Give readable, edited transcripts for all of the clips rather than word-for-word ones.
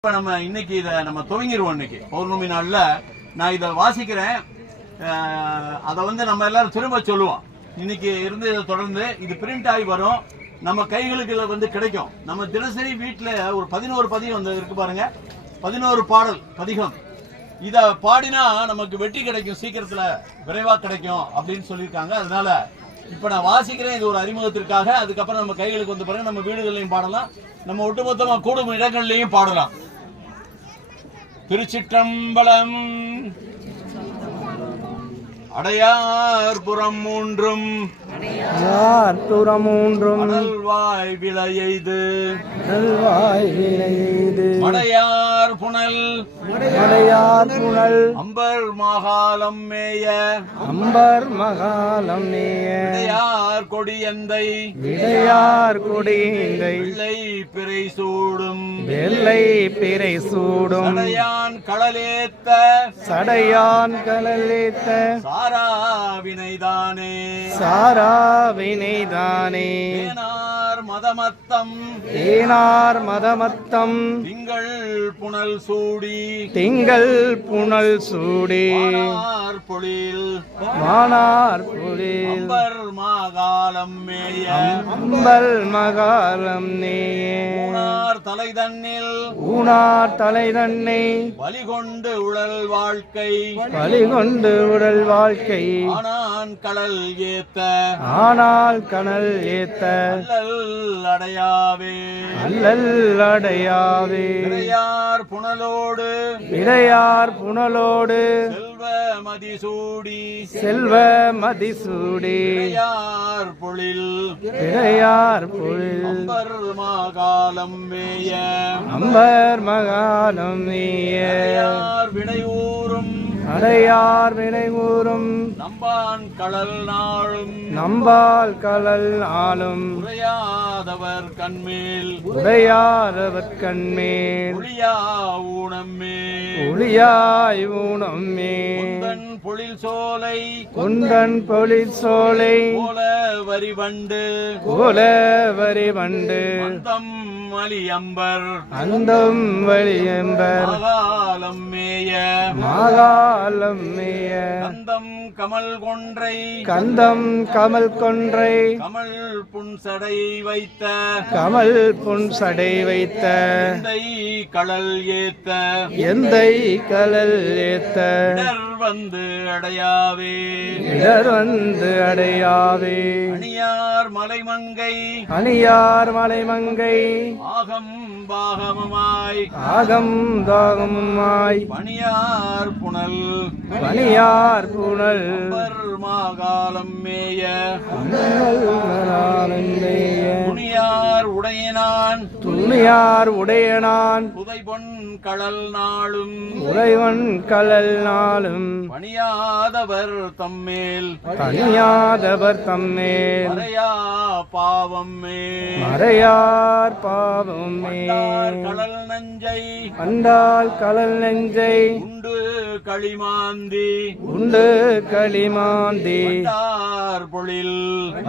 இப்ப நம்ம இன்னைக்கு இதை நம்ம துவங்கிடுவோம். இன்னைக்கு பௌர்ணமி நாள்ல நான் இதை வாசிக்கிறேன். அதை நம்ம எல்லாரும் திரும்ப சொல்லுவோம். இன்னைக்கு இருந்து இதை தொடர்ந்து இது பிரிண்ட் ஆகி வரும், நம்ம கைகளுக்கு கிடைக்கும். நம்ம தினசரி வீட்டில் ஒரு 11 பதிகம் இருக்கு பாருங்க, 11 பாடல் பதிகம். இதை பாடினா நமக்கு வெற்றி கிடைக்கும், சீக்கிரத்துல விரைவா கிடைக்கும் அப்படின்னு சொல்லியிருக்காங்க. அதனால இப்ப நான் வாசிக்கிறேன், இது ஒரு அறிமுகத்திற்காக. அதுக்கப்புறம் நம்ம கைகளுக்கு பிறகு நம்ம வீடுகள்லையும் பாடலாம், நம்ம ஒட்டுமொத்தமா கூடும் இடங்கள்லையும் பாடலாம். திருச்சிற்றம்பலம். அடையார்புறம் மூன்றும் அனல்வாய் விளையெய்து மடையார் புனல் அம்பர் மகாலம் மேய இடையார் கொடியந்தை வெள்ளை பிறை சூடும் சடையான் கடலேத்த சாராவினைதானே தேனார் மதமத்தம் திங்கள் புனல் சூடி வானார் பொழில் அம்பர் மகாலம் நேயே ஊனார் தலை தன்னை வலிகொண்டு உடல் வாழ்க்கை ஆனால் கடல் ஏத்த அல்லல் அடையாவே இடையார் புனலோடு செல்வ மதிசூடி இடையார் பொழில் அம்பர் மகாலம் மேய அடையார் வினையூரும் நம்பால் கடல் நாளும் உரையாதவர் கண்மேல் ஒளியாய் ஊனம்மே குந்தன் பொழில் சோலை கோல வரிவண்டு அந்தம் வலியம்பர் மாகாலம் மேய கந்தம் கமல் கொன்றை கமல் புன்சடை வைத்த எந்தை கடல் ஏத்த வந்து அடையாவே அணியார் மலைமங்கை ஆகம் தாகமுமாய் பணியார் புனல் மாகாலம் மேய துணியார் உடையனான் உதைபொன் கடல் நாளும் பணியாதவர் தம்மேல் மறையார் பாவமே கண்டால் கடல் நெஞ்சை உண்டு களிமாந்தி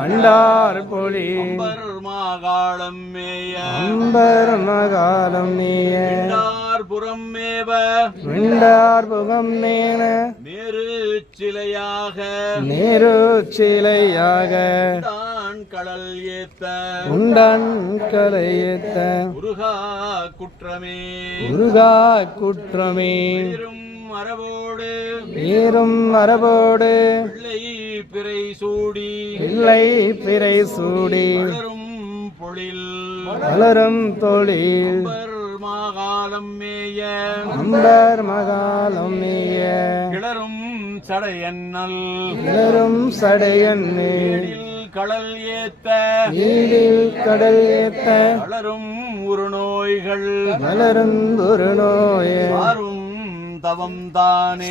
அண்டார் பொழில் அம்பர் மகாலம் மேய விண்டார் புகம் மேன நேரு சிலையாக உண்டன் கடல் ஏத்த உருகா குற்றமே ஏறும் மரபோடு பிள்ளை பிறை சூடி வளரும் தொழில் அம்பர் மகாலம் மேய கிளரும் சடையன்னல் கடல் ஏத்த வளரும் ஒரு நோய்கள் தவம் தானே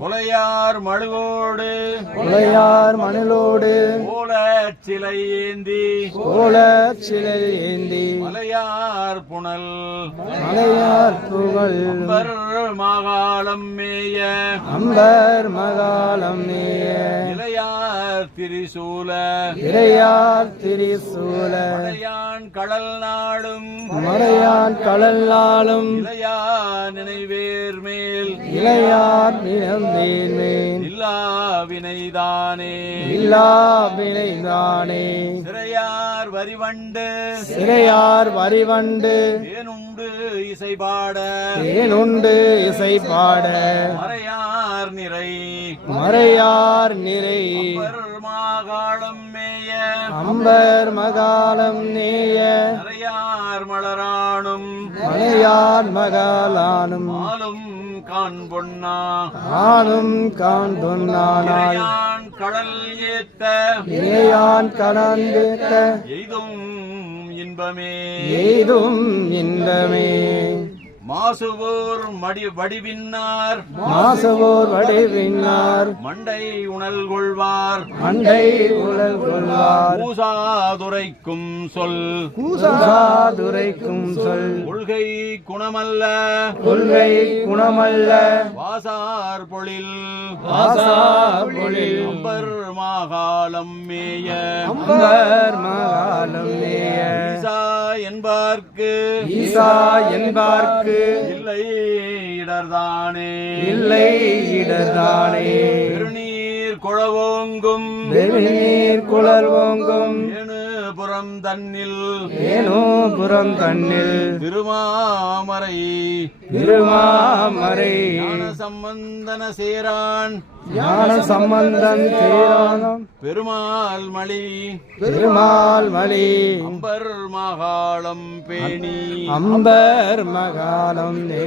கொலையார் மணிலோடு கோலச் சிலை ஏந்தி மலையார் புகழ் அம்பர் மகாலம் மேய இளையார் திரிசூல கடல் நாளும் மறையான் கடல் நாளும் இளையா நினைவேர் மேல் இளையார் நினைவேன் இல்லா வினைதானே இல்லா வினைதானே சிறையார் வரிவண்டு சிறையார் வரிவண்டு ஏனுண்டு இசைபாட ஏனுண்டு இசை பாட மறையார் நிறை மறையார் நிறை மாகாளம் மேய அம்பர் மகாலம் நேய நிறையார் மலரானும் மலையார் மகாலானும் ஆளும் கான் பொன்னா ஆனும் காண்பொன்னானாய் இறையான் கடல் ஏத்த இறையான் கடந்தேத்த எய்தும் இன்பமே எய்தும் இன்பமே மாசுவோர் வடிவின்னார் மாசவோர் வடிவினார் மண்டை உணல் கொள்வார் மண்டை உழல் கொள்வார் பூசாதுரைக்கும் சொல் கூசாதுரைக்கும் சொல் கொள்கை குணமல்ல கொள்கை குணமல்ல வாசார் பொழில் வாசார் பொழில் அம்பர் மாகாளம் மேய அம்பர் மகாலம் நேய ஈசா என்பார்க்கு ஈசா என்பார்க்கு இல்லை இடர்தானே இல்லை இடர்தானே பெருநீர் குழவோங்கும் வெறுநீர் குழல் ஓங்கும் ஏனு புறம் தன்னில் ஏனோ புறம் தன்னில் திருமாமரை திருமாமரை ஞான சம்பந்தன சேரான் ஞான சம்பந்தன் சேரானம் பெருமாள் மணி பெருமாள் மலி அம்பர் மாகாளம் பேணி அம்பர் மகாலம் நே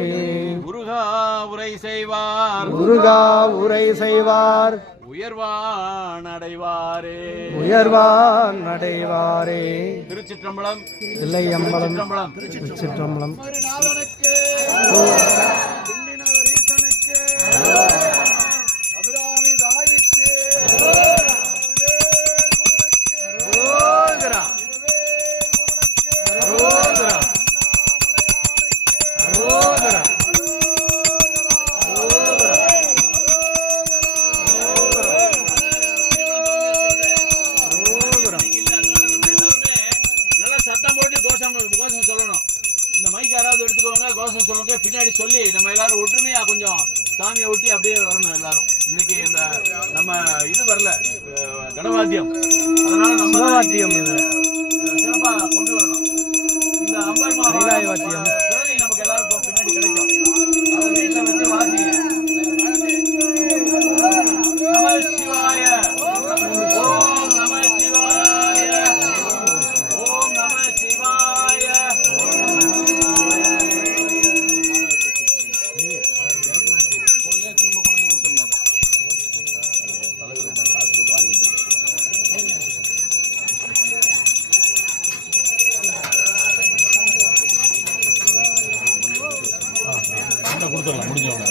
முருகா உரை செய்வார் முருகா உரை செய்வார் உயர்வான் அடைவாரே உயர்வான் அடைவாரே திருச்சிற்றம்பலம் இல்லை அம்பலம் சிற்றம்பலம் திருச்சிற்றம்பலம் நல்லா சத்தம் போட்டு கோஷம் சொல்லணும். இந்த மைக் யாராவது எடுத்துக்கோங்க, கோஷம் சொல்லுங்க. பின்னாடி சொல்லி நம்ம எல்லாரும் ஒற்றுமையா கொஞ்சம் சாமியை ஒட்டி அப்படியே வரணும் எல்லாரும். இன்னைக்கு இந்த நம்ம இது வரல கணவாத்தியம், அதனால நம்ம வாத்தியம் சிறப்பா கொண்டு வரணும். இந்த அம்பர் வாத்தியம் நமக்கு எல்லாருக்கும் பின்னாடி கிடைக்கும். அதை வீட்டில் வச்சு வாசிங்க. நம சிவாய, ஓம் நம சிவாய, ஓம் நம சிவாய. திரும்ப கொண்டு கொடுத்துருந்தாங்க. காசு போட்டு வாங்கி கொடுத்துடலாம் முடிஞ்சவங்க.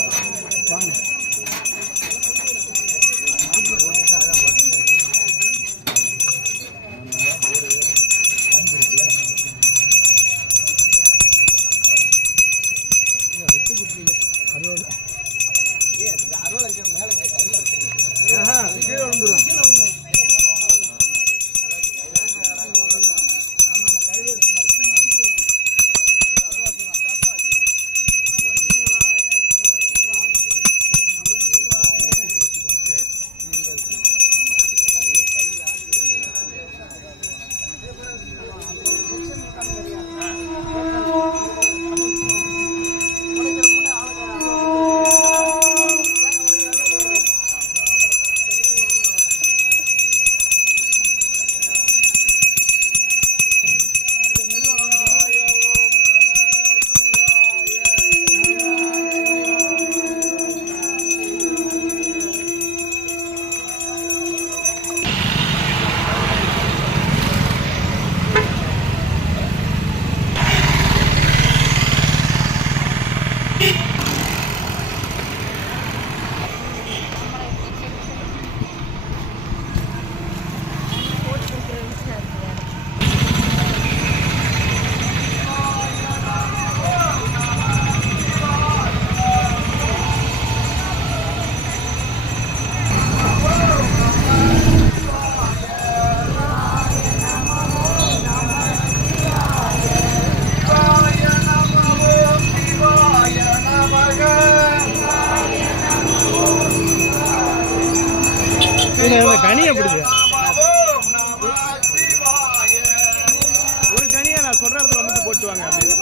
அமுக்கு போட்டுவாங்க அப்படியே.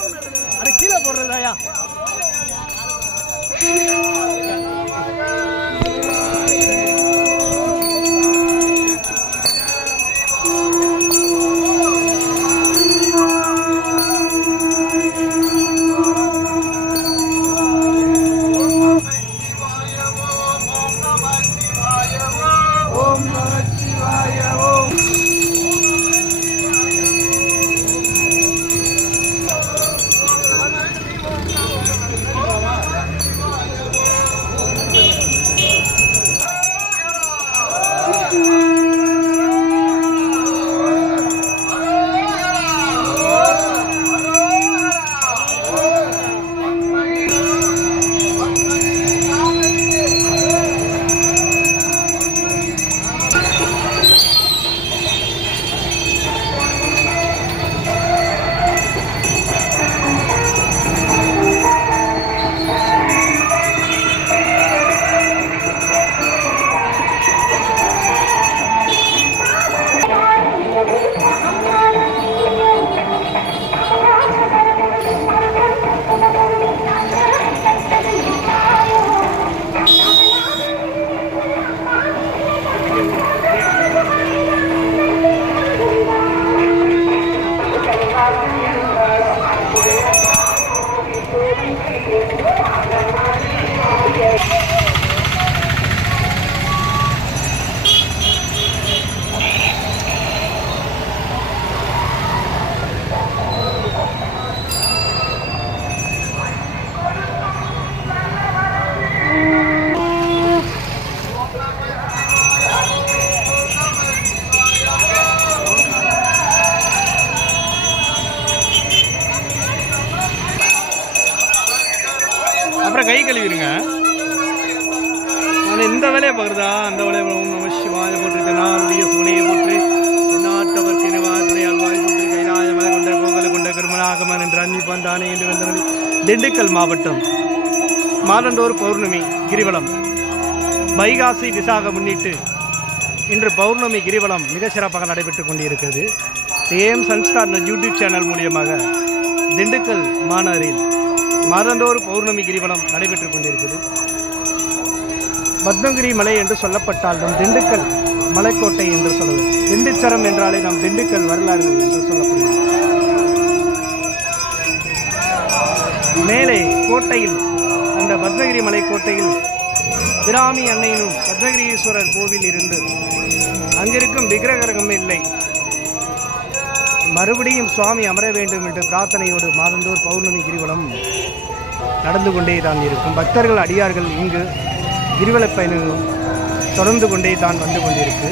அட கீழே போடுறதாயா? அப்புறம் கை கழுவிடுங்க. நான் இந்த வேலையை பார்க்குறதா அந்த வேலையை நம சிவாய போட்டு தென்னாருடைய சூனையை போட்டு நாட்டவர்க்கு நிவாசனை அல்வாய் போட்டு கைலாய மலை கொண்ட கோகலை கொண்ட கருமனாகமன் என்று அன்னிப்பான் தானே என்று வந்தவழி திண்டுக்கல் மாவட்டம் மாதண்டோர் பௌர்ணமி கிரிவலம் வைகாசி விசாக முன்னிட்டு இன்று பௌர்ணமி கிரிவலம் மிக சிறப்பாக நடைபெற்றுக் கொண்டிருக்கிறது. ஏஎம் சன்ஸ்டார் யூடியூப் சேனல் மூலியமாக திண்டுக்கல் மாநகரில் மாதண்டோர் பௌர்ணமி கிரிவலம் நடைபெற்றுக் கொண்டிருக்கிறது. பத்மகிரி மலை என்று சொல்லப்பட்டால் நம் திண்டுக்கல் மலைக்கோட்டை என்று சொல்வது, திண்டுச்சரம் என்றாலே நம் திண்டுக்கல் வரலாறு என்று சொல்லப்படுகிறது. மேலே கோட்டையில் அந்த பத்மகிரி மலைக்கோட்டையில் பிராமி அன்னையினும் பத்மகிரீஸ்வரர் கோவில் இருந்து அங்கிருக்கும் விக்கிரகம் இல்லை, மறுபடியும் சுவாமி அமர வேண்டும் என்று பிரார்த்தனையோடு மாதந்தோர் பௌர்ணமி கிரிவலம் நடந்து கொண்டே தான் இருக்கும். பக்தர்கள் அடியார்கள் இங்கு கிரிவல பயணம் தொடர்ந்து கொண்டே தான் வந்து கொண்டிருக்கு.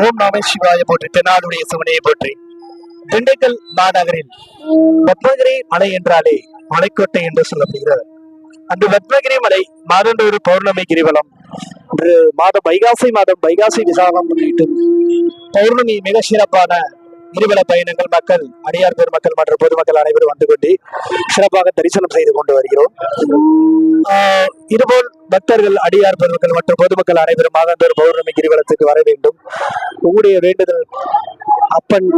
ஓம் நம சிவாய போற்றி தென்னாடுடைய சிவனையை போற்றி. திண்டுக்கல் மாநகரில் பத்மகிரி மலை என்றாலே மலைக்கோட்டை என்று சொல்லப்படுகிறது. அந்த பத்மகிரி மலை மாதண்டோர் பௌர்ணமி கிரிவலம் இன்று வைகாசி மாதம் வைகாசி விசாகம் முன்னிட்டு பௌர்ணமி மிக சிறப்பான கிரிவல பயணங்கள் மக்கள் அடியார் பெருமக்கள் மற்றும் பொதுமக்கள் அனைவரும் வந்து கொண்டு சிறப்பாக தரிசனம் செய்து கொண்டு வருகிறோம். இதுபோல் பக்தர்கள் அடியார் பெருமக்கள் மற்றும் பொதுமக்கள் அனைவரும் மாதந்தோறும் பௌர்ணமி கிரிவலத்துக்கு வர வேண்டும். உங்களுடைய வேண்டுதல் அப்பன்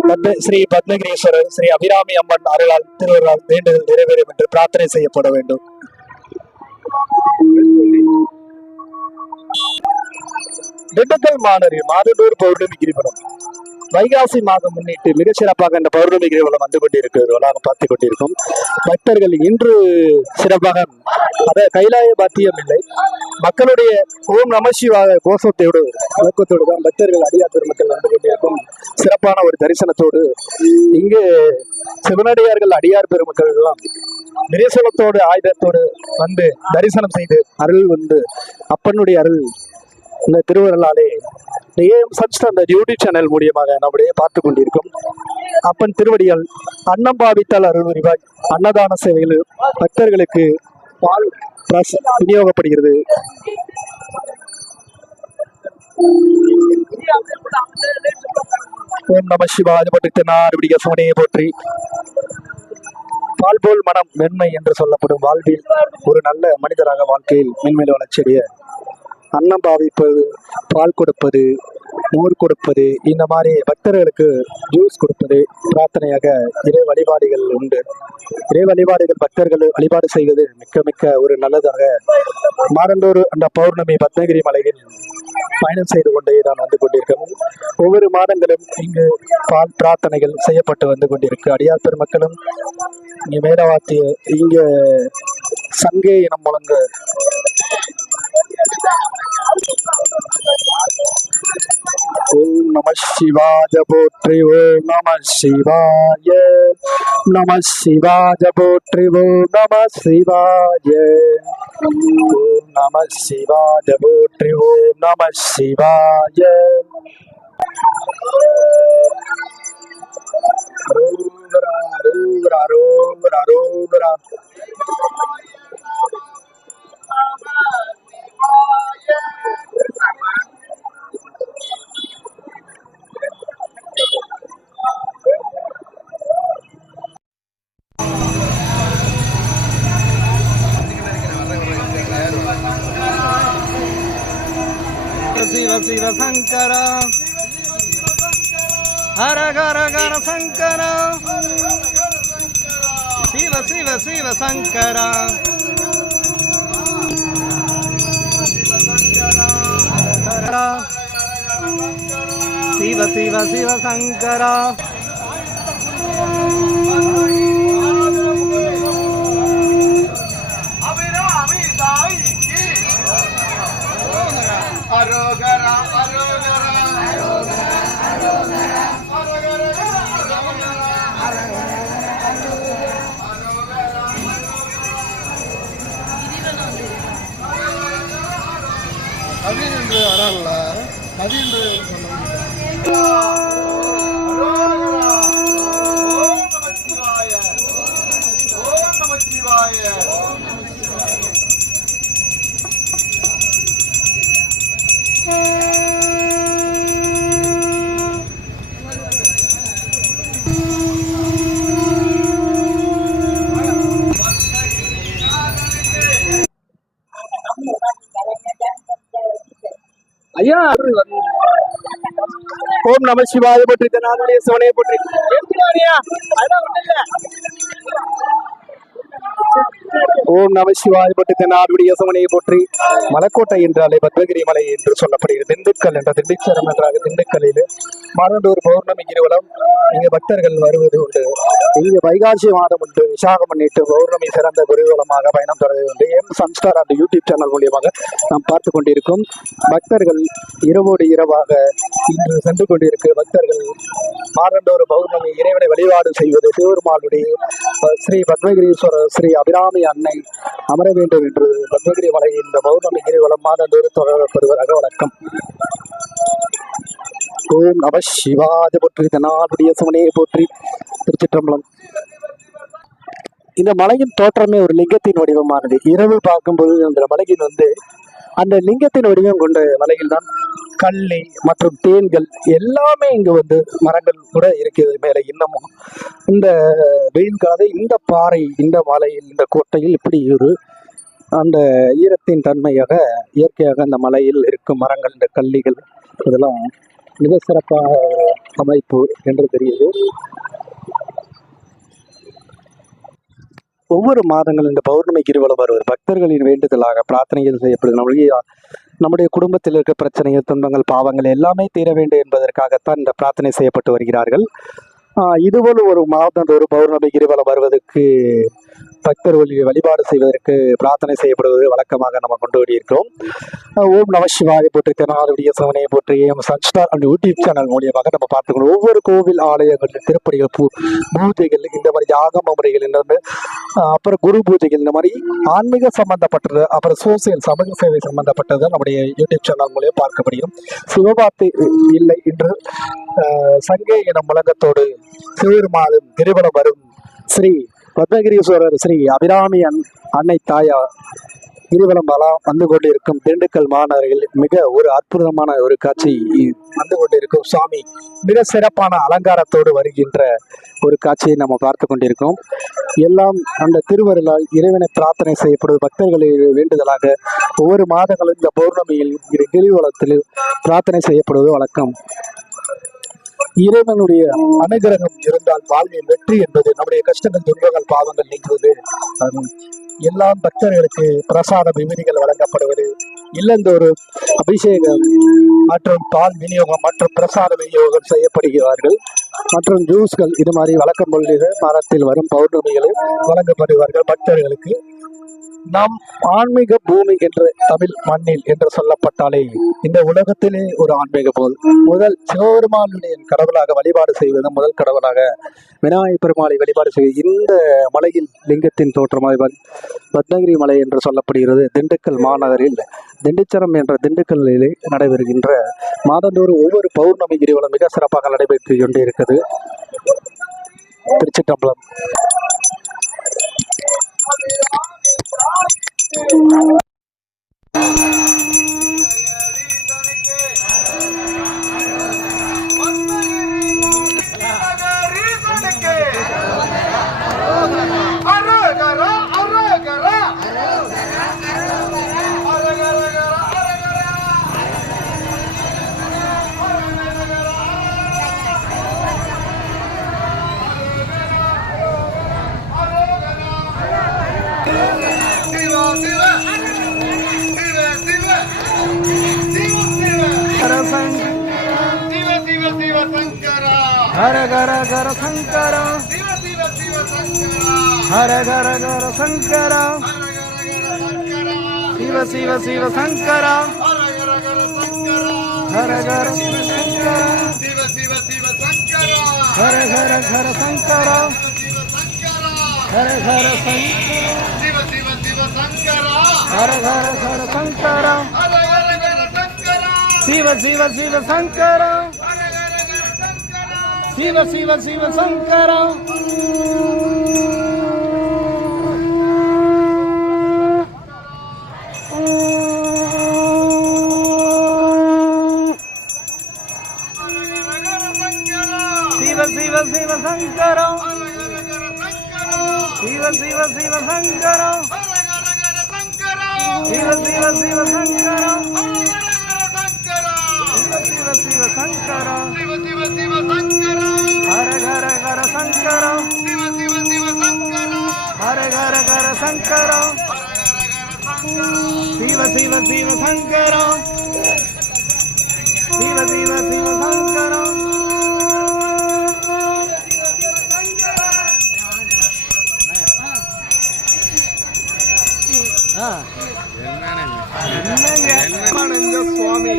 ஸ்ரீ பத்மகிரீஸ்வரர் ஸ்ரீ அபிராமி அம்மன் அருளால் திருவருளால் வேண்டுதல் நிறைவேறும் என்று பிரார்த்தனை செய்யப்பட வேண்டும். திண்டுக்கல் மாநகரில் மாதந்தோறும் பௌர்ணமி கிரிவலம் வைகாசி மாதம் முன்னிட்டு மிக சிறப்பாக இந்த பௌர்ணமி கிரிவலம் வந்து கொண்டிருக்கிறோம். நாங்கள் பார்த்துக் கொண்டிருக்கோம். பக்தர்கள் இன்று சிறப்பாக கைலாய பாத்தியம் இல்லை, மக்களுடைய ஓம் நம சிவாய கோஷத்தோடு நோக்கத்தோடு தான் பக்தர்கள் அடியார் பெருமக்கள் வந்து கொண்டிருக்கும். சிறப்பான ஒரு தரிசனத்தோடு இங்கு சிவனடியார்கள் அடியார் பெருமக்கள் எல்லாம் திரேசலத்தோடு ஆயுதத்தோடு வந்து தரிசனம் செய்து அருள் வந்து அப்பனுடைய அருள் இந்த திருவருளாலே ஏஎம் சன்ஸ்டார் அந்த யூடியூப் சேனல் மூலியமாக நம்முடைய பார்த்து கொண்டிருக்கும். அப்பன் திருவடியால் அன்னம் பாவித்தால் அருள் புரிவாய் அன்னதான சேவைகள் பக்தர்களுக்கு பால் விநியோகப்படுகிறது. ஓம் நம சிவாய போற்றி நாடுடைய சிவனையை போற்றி. பால் போல் மனம் மென்மை என்று சொல்லப்படும் வாழ்வில் ஒரு நல்ல மனிதராக வாழ்க்கையில் மென்மேலும் வளர்ச்சியடைய அன்னம் பாவிப்பது, பால் கொடுப்பது, மோர் கொடுப்பது, இந்த மாதிரி பக்தர்களுக்கு ஜூஸ் கொடுப்பது பிரார்த்தனையாக இறை வழிபாடுகள் உண்டு. இறை வழிபாடுகள் பக்தர்கள் வழிபாடு செய்வது மிக்க மிக்க ஒரு நல்லதாக மாதந்தோறும் அந்த பௌர்ணமி பத்மகிரி மலையில் பயணம் செய்து கொண்டே தான் வந்து கொண்டிருக்கிறோம். ஒவ்வொரு மாதங்களும் இங்கு பால் பிரார்த்தனைகள் செய்யப்பட்டு வந்து கொண்டிருக்கு. அடியார் பெருமக்களும் இங்கே மேலவாத்திய இங்க சங்கே இனம் முழங்க ஓம் நம சிவாய போற்றி. ஓம் நம சிவாய நம சிவாய போற்றி. ஓம் நம சிவாய ஓம் நம சிவாய போற்றி. ஓம் நம சிவாய. அரோகரா அரோகரா அரோகரா அரோகரா. சிவ சிவ சங்கர ஹர ஹர ஹர சங்கர சிவ சிவ சிவ சங்கர சிவ சிவ சிவ சங்கர. அரோகரா அரோகரா கவின்று வரல கவின்று ஐயா. ஓம் நம சிவாய போற்றி. நானுடைய சிவனையை போற்றி. ஓம் நம சிவாய போற்றி. தென்னாடுடைய சிவனையை போற்றி. மலைக்கோட்டை என்றாலே பத்மகிரி மலை என்று சொல்லப்படுகிறது. திண்டுக்கல் என்ற திண்டுச்சரம் என்றாக திண்டுக்கல்லில் மாதந்தோறும் பௌர்ணமி கிரிவலம் இங்கு பக்தர்கள் வருவது உண்டு. இங்கு வைகாசி மாதம் உண்டு. விசாகம் முன்னிட்டு பௌர்ணமி சிறந்த கிரிவலமாக பயணம் தொடர்வது உண்டு. எம் சன்ஸ்டார் அந்த யூடியூப் சேனல் மூலியமாக நாம் பார்த்து கொண்டிருக்கும். பக்தர்கள் இரவோடு இரவாக இன்று சென்று கொண்டிருக்க பக்தர்கள் மாதந்தோறும் பௌர்ணமி இறைவனை வழிபாடு செய்வது சிவபெருமானுடைய ஸ்ரீ பத்மகிரீஸ்வரர் ஸ்ரீ அபிராமி அன்னை அமர வேண்டும் என்று பத்மகிரி மலை இந்த பௌர்ணமி கிரிவலம் மாதந்தோறும் தொடரப்படுவதாக வணக்கம். ஓம் நம சிவாய போற்றி. தென்னாடுடைய சிவனையை போற்றி. திருச்சிற்றம்பலம். இந்த மலையின் தோற்றமே ஒரு லிங்கத்தின் வடிவமானது. இரவு பார்க்கும்போது அந்த மலையின் அந்த லிங்கத்தின் வடிவம் கொண்ட மலையில் தான் கள்ளி மற்றும் தேன்கள் எல்லாமே இங்கு வந்து மரங்கள் கூட இருக்கிறது மேலே. இன்னமும் இந்த வெயில் காலம் இந்த பாறை, இந்த மலையில், இந்த கோட்டையில் இப்படி ஒரு அந்த ஈரத்தின் தன்மையாக இயற்கையாக அந்த மலையில் இருக்கும் மரங்கள், இந்த கள்ளிகள் இதெல்லாம் மிக சிறப்பான ஒரு அமைப்பு என்று தெரியுது. ஒவ்வொரு மாதங்கள் இந்த பௌர்ணமி கிரிவலம் வருவது பக்தர்களின் வேண்டுதலாக பிரார்த்தனைகள் செய்யப்படுது. நம்முடைய குடும்பத்தில் இருக்க பிரச்சனைகள், துன்பங்கள், பாவங்கள் எல்லாமே தீர வேண்டும் என்பதற்காகத்தான் இந்த பிரார்த்தனை செய்யப்பட்டு வருகிறார்கள். இதுபோல் ஒரு மாதம் ஒரு பௌர்ணமி கிரிவலம் வருவதற்கு பக்தர்கள் வழிபாடு செய்வதற்கு பிரார்த்தனை செய்யப்படுவது வழக்கமாக நம்ம கொண்டு வருகிறோம். ஓம் நம சிவாய போற்றி, தெனாலுடைய சிவனையை போற்றி, சன்ஸ்டார் அந்த யூடியூப் சேனல் மூலியமாக நம்ம பார்த்துக்கணும். ஒவ்வொரு கோவில் ஆலயங்கள், திருப்படிகள், பூஜைகள், இந்த மாதிரி ஆகம முறைகள், இந்த அப்புறம் குரு பூஜைகள், இந்த மாதிரி ஆன்மீக சம்பந்தப்பட்டது, அப்புறம் சோசியல் சமூக சேவை சம்பந்தப்பட்டது நம்முடைய யூடியூப் சேனல் மூலியம் பார்க்கப்படுகிறோம். சிவபார்த்தை இல்லை என்று சங்கே எனும் முழக்கத்தோடு சிவபெருமானும் கிரிவலம் வரும் ஸ்ரீ பத்மகிரீஸ்வரர் ஸ்ரீ அபிராமி அன்னை தாயார் கிரிவலம் வந்து கொண்டிருக்கும் திண்டுக்கல் மாநகரில் மிக ஒரு அற்புதமான ஒரு காட்சி வந்து கொண்டிருக்கும். சுவாமி மிக சிறப்பான அலங்காரத்தோடு வருகின்ற ஒரு காட்சியை நம்ம பார்த்து கொண்டிருக்கோம். எல்லாம் அந்த திருவருளால் இறைவனை பிரார்த்தனை செய்யப்படுவது பக்தர்களின் வேண்டுதலாக ஒவ்வொரு மாதங்களும் இந்த பௌர்ணமியில் கிரிவலத்தில் பிரார்த்தனை செய்யப்படுவது வழக்கம். இறைவனுடைய அனுகிரகம் இருந்தால் வாழ்வில் வெற்றி என்பது, நம்முடைய கஷ்டங்கள், துன்பங்கள், பாவங்கள் நீங்குவது, எல்லா பக்தர்களுக்கு பிரசாத விபதிகள் வழங்கப்படுவது, இல்லந்தோறும் அபிஷேகம் மற்றும் பால் விநியோகம் மற்றும் பிரசாத விநியோகம் செய்யப்படுகிறார்கள். மற்றும் ஜூஸ்கள் இது மாதிரி வழக்கம் போல மரத்தில் வரும் பௌர்ணமிகளில் வழங்கப்படுவார்கள் பக்தர்களுக்கு. நாம் ஆன்மீக பூமி என்று தமிழ் மண்ணில் என்று சொல்லப்பட்டாலே இந்த உலகத்திலே ஒரு ஆன்மீக போல் முதல் சிவபெருமானுடைய கடவுளாக வழிபாடு செய்வது, முதல் கடவுளாக விநாயகப் பெருமாளை வழிபாடு செய்வது இந்த மலையில் லிங்கத்தின் தோற்றமாக பத்மகிரி மலை என்று சொல்லப்படுகிறது. திண்டுக்கல் மாநகரில் திண்டுச்சரம் என்ற திண்டுக்கல்லிலே நடைபெறுகின்ற மாதந்தோறும் ஒவ்வொரு பௌர்ணமி கிரிவலம் மிக சிறப்பாக நடைபெற்று கொண்டே இருக்குது. திருச்சிற்றம்பலம். ஹர ஹர ஹர சங்கர, ஹர ஹர ஹர சங்கர, சிவ சிவ சிவ சங்கர, ஹர ஹர சங்கர, ஹர ஹர ஹர சங்கர, ஹர ஹர ஹர ஹர ஹர சங்கர, சிவ சிவ சிவ சங்கர, சிவ சிவ சிவ சங்கர. சிவ சிவ சிவ சங்கர, சிவ சிவ சிவ சங்கர, சிவ சிவ சிவ சங்கர, சிவ சிவ சங்கர, ஹர ஹர ஹர சங்கர, ஹர ஹர ஹர சங்கர, சிவ சிவ சிவ சங்கர, சிவ சிவ சிவ சங்கர. என்னங்க சுவாமி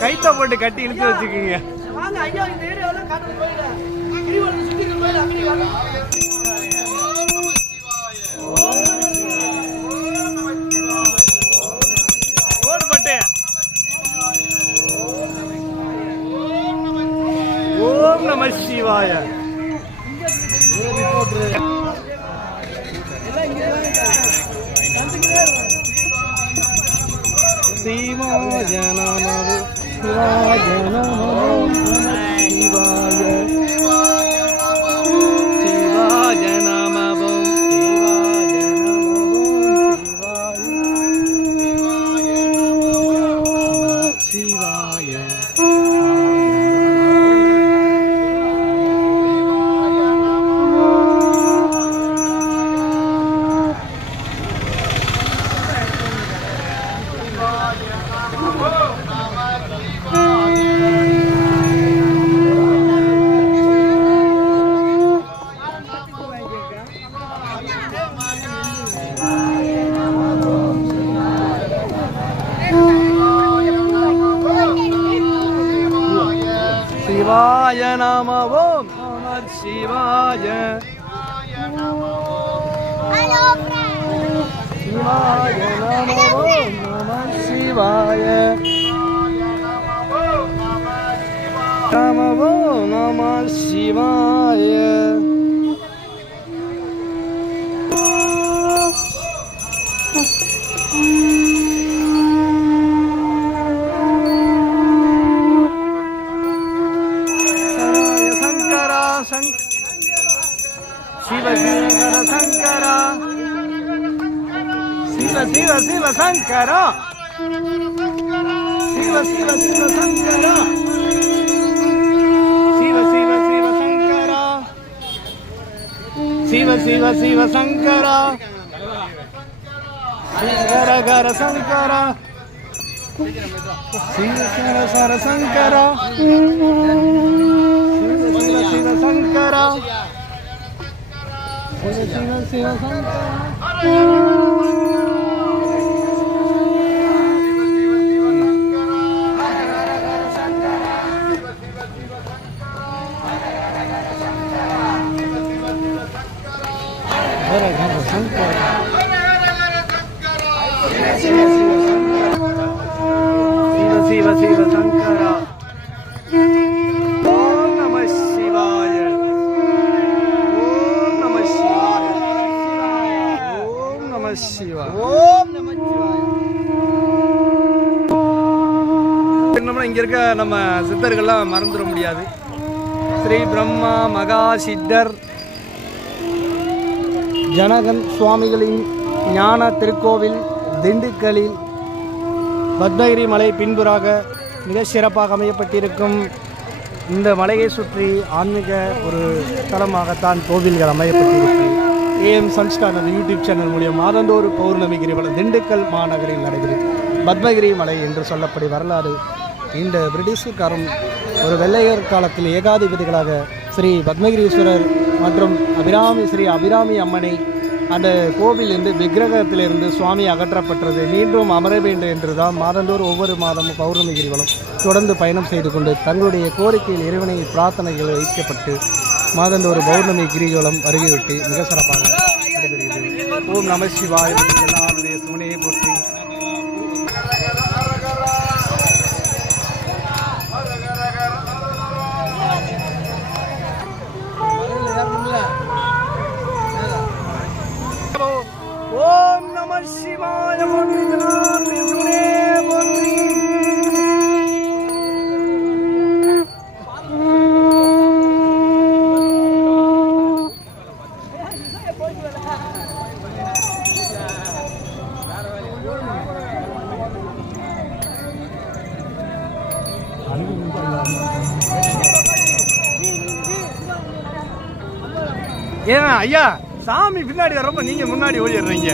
கைத்த போட்டு கட்டி இழுத்து வச்சுக்கீங்க. ஓம் சிவாய. சிவாய நமோ சிவாய நமோ சிவாய சிவாய நமோ சிவாய நமோ சிவாய சிவாய நமோ நம சிவாய சிவாய நமோ நம சிவாய நமோ நம சிவாய சிவ சிவ சங்கரா சிவ சிவ சிவ சங்கரா சிவ சிவ சிவ சங்கரா சிவ சிவ சிவ சங்கரா சிவ சிவ சிவ சங்கரா சங்கர கர சங்கரா சிவ சர சர சங்கரா சிவ சிவ சங்கரா சிவ சிவ சிவ சங்கரா சிவ சிவ சங்கரா ஓம் நம சிவாய ஓம் நம சிவாய ஓம் நம சிவாய ஓம் நம சிவாய. இங்க இருக்க நம்ம சித்தர்கள்லாம் மறந்துட முடியாது. ஸ்ரீ பிரம்மா மகா சித்தர் ஜனகன் சுவாமிகளின் ஞான திருக்கோவில் திண்டுக்கல்லில் பத்மகிரி மலை பின்புறாக மிக சிறப்பாக அமையப்பட்டிருக்கும் இந்த மலையை சுற்றி ஆன்மீக ஒரு தலமாகத்தான் கோவில்கள் அமையப்பட்டிருக்கு. ஏஎம் சன்ஸ்டார் யூடியூப் சேனல் மூலியம் மாதந்தோறு பௌர்ணமி கிரிவலம் திண்டுக்கல் மாநகரில் நடைபெறும் பத்மகிரி மலை என்று சொல்லப்படி வரலாறு. இந்த பிரிட்டிஷுக்காரும் ஒரு வெள்ளையர் காலத்தில் ஏகாதிபதிகளாக ஸ்ரீ பத்மகிரீஸ்வரர் மற்றும் ஸ்ரீ அபிராமி அம்மனை அந்த கோவிலிருந்து விக்கிரகத்திலிருந்து சுவாமி அகற்றப்பட்டது. மீண்டும் அமர வேண்டும் என்றுதான் மாதந்தோறும் ஒவ்வொரு மாதமும் பௌர்ணமி கிரிவலம் தொடர்ந்து பயணம் செய்து கொண்டு தங்களுடைய கோரிக்கையில் இறைவனை பிரார்த்தனைகள் வைக்கப்பட்டு மாதந்தோறு பௌர்ணமி கிரிவலம் வருகைவிட்டு மிக சிறப்பாக நடைபெறுகிறது. ஓம் நம சிவாய எல்லாருடைய சுவனையை போற்றி. ஓம் நம சிவாய போற்றி. ஏன் ஐயா சாமி பின்னாடி வரப்ப நீங்க முன்னாடி ஓடிடுறீங்க.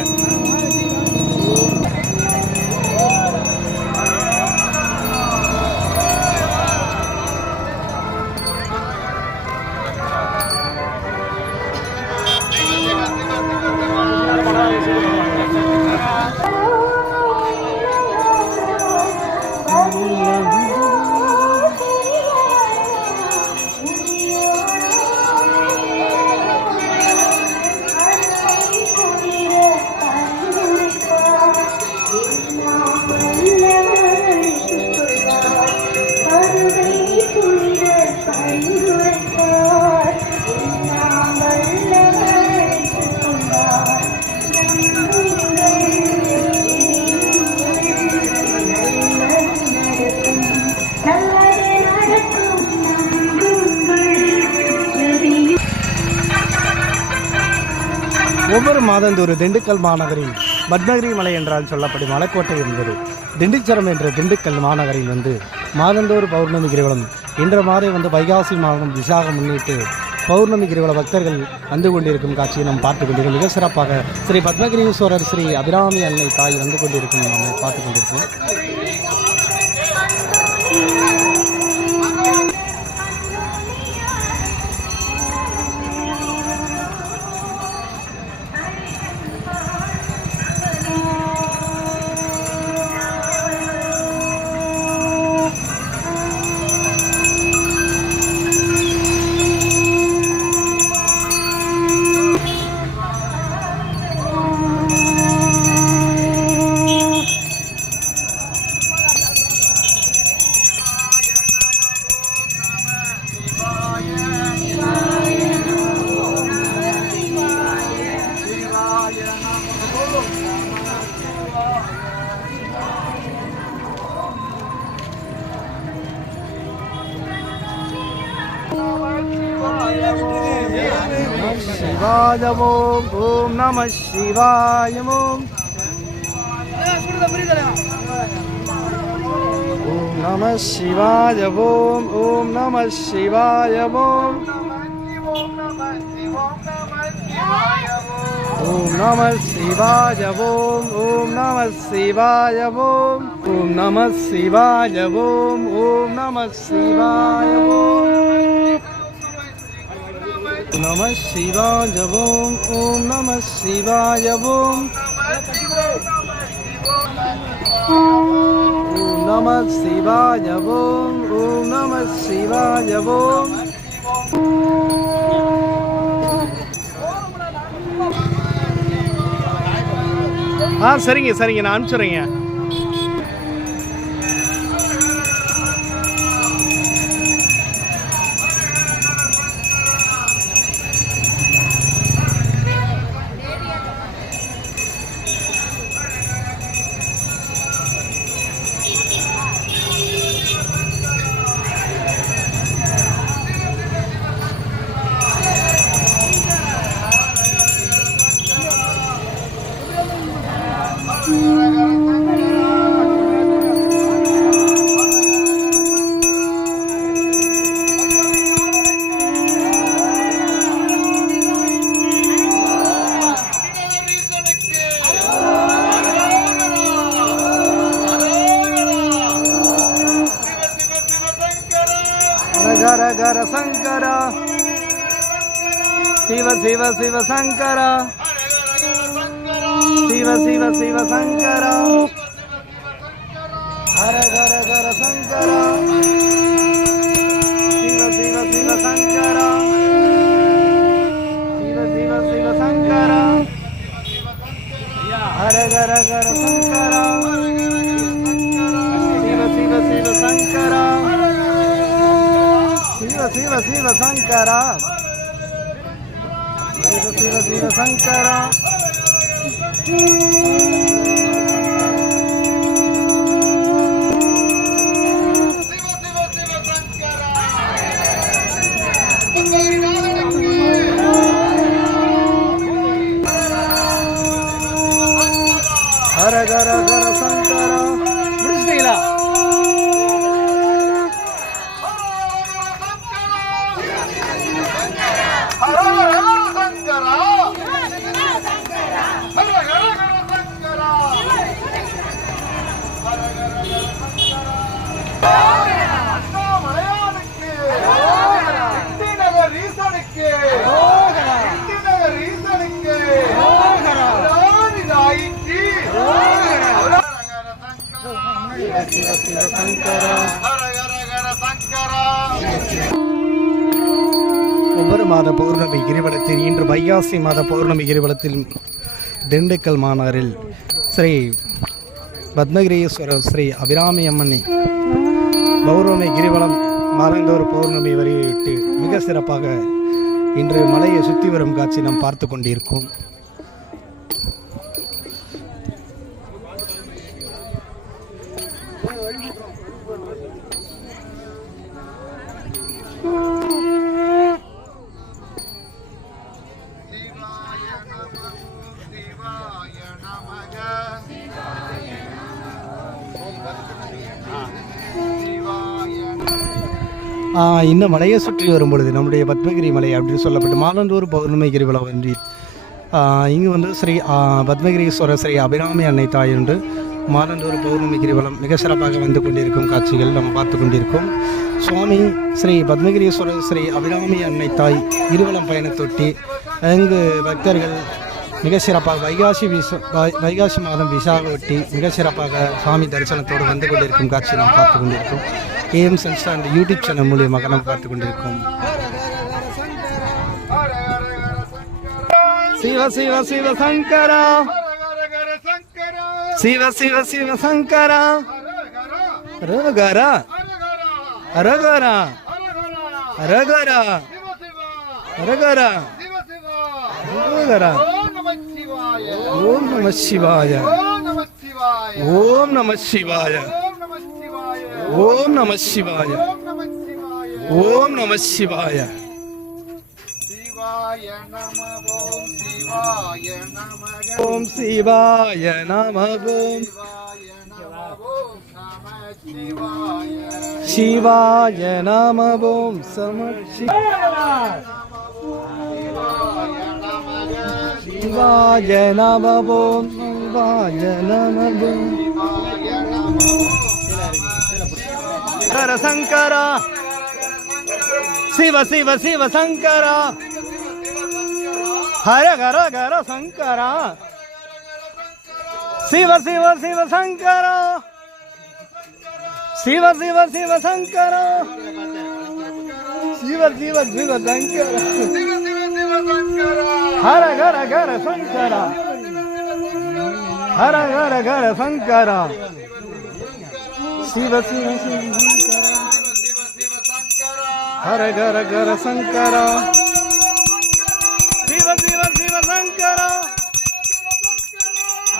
மாதந்தோறும் திண்டுக்கல் மாநகரில் பத்மகிரி மலை என்றால் சொல்லப்படும் மலைக்கோட்டை என்பது திண்டுச்சரம் என்ற திண்டுக்கல் மாநகரில் மாதந்தோறும் பௌர்ணமி கிரிவலம் இன்ற மாதம் வைகாசி மாதம் விசாகம் முன்னிட்டு பௌர்ணமி கிரிவல பக்தர்கள் வந்து கொண்டிருக்கும் காட்சியை நாம் பார்த்து கொண்டிருக்கோம். மிக சிறப்பாக ஸ்ரீ பத்மகிரீஸ்வரர் ஸ்ரீ அபிராமி அன்னை தாய் வந்து கொண்டிருக்கும் நம்ம பார்த்து கொண்டிருக்கோம். शिवाय ओम नमः शिवाय ओम नमः शिवाय ओम नमः शिवाय ओम नमः शिवाय ओम नमः शिवाय ओम नमः शिवाय ओम नमः शिवाय नमः शिवाय ओम नमः शिवाय ओम नमः शिवाय ओम नमः शिवाय ओम சரிங்க சரிங்க நான் அனுப்பிச்சுறேங்க. हर हर शंकर शिव शिव शिव शंकर शिव शिव शिव शंकर हर हर हर शंकर शिव शिव शिव शंकर शिव शिव शिव शंकर हर हर हर शंकर शिव शिव शिव शंकर शिव शिव शिव शंकर शिव शिव शिव शंकर हर हर हर शंकर முடிச்சிட்டீங்களா? ஒவ்வொரு மாத பௌர்ணமி கிரிவலத்தில் இன்று வைகாசி மாத பௌர்ணமி கிரிவலத்தில் திண்டுக்கல் மாநகரில் ஸ்ரீ பத்மகிரீஸ்வரர் ஸ்ரீ அபிராமி அம்மனை பௌர்ணமி கிரிவலம் மாதந்தோறும் பௌர்ணமி வரையிட்டு மிக சிறப்பாக இன்று மலையை சுற்றி வரும் காட்சி நாம் பார்த்து கொண்டிருக்கோம். இந்த மலையை சுற்றி வரும் பொழுது நம்முடைய பத்மகிரி மலை அப்படின்னு சொல்லப்பட்டு மாலந்தூர் பௌர்ணமி கிரிவலம் என்று இங்கு வந்து ஸ்ரீ பத்மகிரீஸ்வரர் ஸ்ரீ அபிராமி அன்னை தாய் என்று மாலந்தூர் பௌர்ணமி கிரிவலம் மிக சிறப்பாக வந்து கொண்டிருக்கும் காட்சிகள் நம்ம பார்த்து கொண்டிருக்கோம். சுவாமி ஸ்ரீ பத்மகிரீஸ்வரர் ஸ்ரீ அபிராமி அன்னை தாய் கிரிவலம் பயணத்தொட்டி இங்கு பக்தர்கள் மிக சிறப்பாக வைகாசி மாதம் விசாக ஒட்டி மிக சிறப்பாக சாமி தரிசனத்தோடு வந்து கொண்டிருக்கும் காட்சி நாம் பார்த்து கொண்டிருக்கோம். AM Sunsta அந்த யூடியூப் சேனல் மூலியமாக நாம் பார்த்து கொண்டிருக்கோம். சிவ சிவ சிவ சங்கரா சிவ சிவ சிவ சங்கரா ரகரா ரகரா ரகரா ரகரா ரகரா ஓம் நம சிவாய ஓம் நம சிவாய ஓம் நம சிவாய ஓம் நம சிவாய ஓம் சிவாய நம ஓம் சிவாய நம ஓம் நம சிவாய நம ஓம் சிவாய நம ஓம் ஹர சங்கரா சிவ சிவ சிவ சங்கரா ஹர ஹர ஹர சங்கரா சிவ சிவ சிவ சங்கரா சிவ சிவ சிவ சங்கரா சிவ சிவ சிவ சங்கரா ஹர ஹர ஹர சங்கரா ஹர ஹர ஹர சங்கரா சிவ சிவ சிவ ஹர ஹர ஹர சங்கரா சிவ சிவ சிவ சங்கரா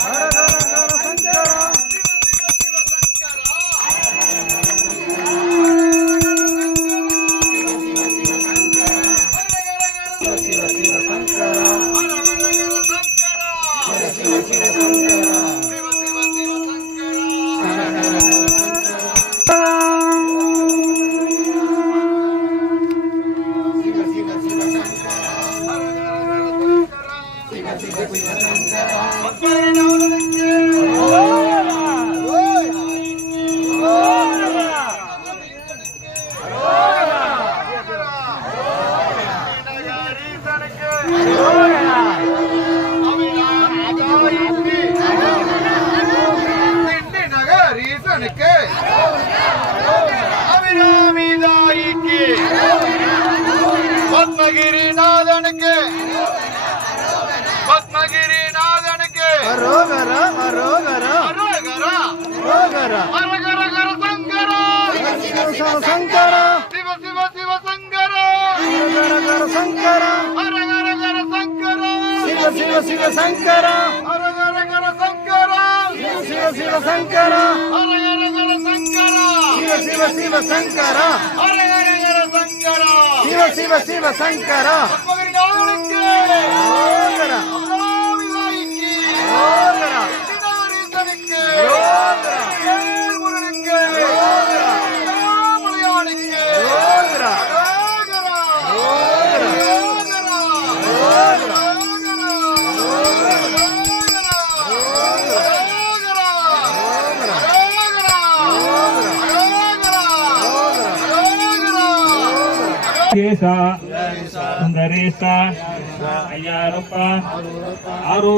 ஹர ஹர ஹர சங்கரா பத்மகிரிநாதனுக்கு பத்மகிரிநாதனுக்கு அரோகரா அரோகரா அரகரா அரோகரா அரகரகர சங்கரா சிவ சங்கரா சிவ சிவ சிவ சங்கரா அரகரகர சங்கரா அரகரகர சங்கரா சிவ சிவ சிவ சங்கரா அரகரகர சங்கரா சிவ சிவ சங்கரா அரகரகர சங்கரா சிவ சிவ சிவ சங்கரா அரகரகர சங்கரா சிவ சிவ சிவ சங்கரா பத்மகிரிநாதனுக்கு அரோகரா அபிராமிதாய்க்கு அரோகரா சிவனேசனுக்கு அரோகரா வேல்முருகனுக்கு அரோகரா மலையானுக்கு அரோகரா அரகரா அரோகரா அரகரா சுந்தரேச ஐயாரப்ப ஆரோ